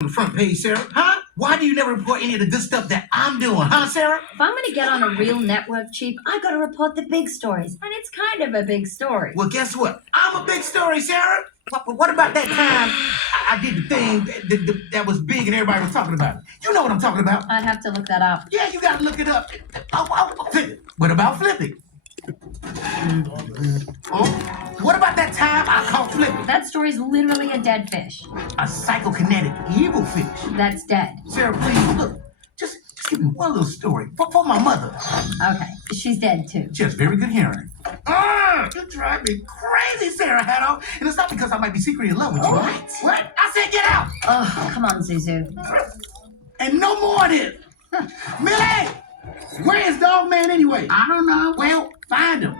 on the front page, Sarah. Huh? Why do you never report any of the good stuff that I'm doing, huh, Sarah? If I'm going to get on a real network, Chief, I got to report the big stories. And it's kind of a big story. Well, guess what? I'm a big story, Sarah. What about that time I did the thing that was big and everybody was talking about it? You know what I'm talking about. I'd have to look that up. Yeah, you gotta look it up. What about Flippy? Oh, what about that time I caught Flippy? That story's literally a dead fish. A psychokinetic evil fish. That's dead. Sarah, please, look. Just give me one little story for my mother. Okay, she's dead too. She has very good hearing. You drive me crazy, Sarah Haddock. And it's not because I might be secretly in love with you. What? I said get out. Oh, come on, Zuzu. And no more of this. Millie! Where is Dog Man anyway? I don't know. Well, find him.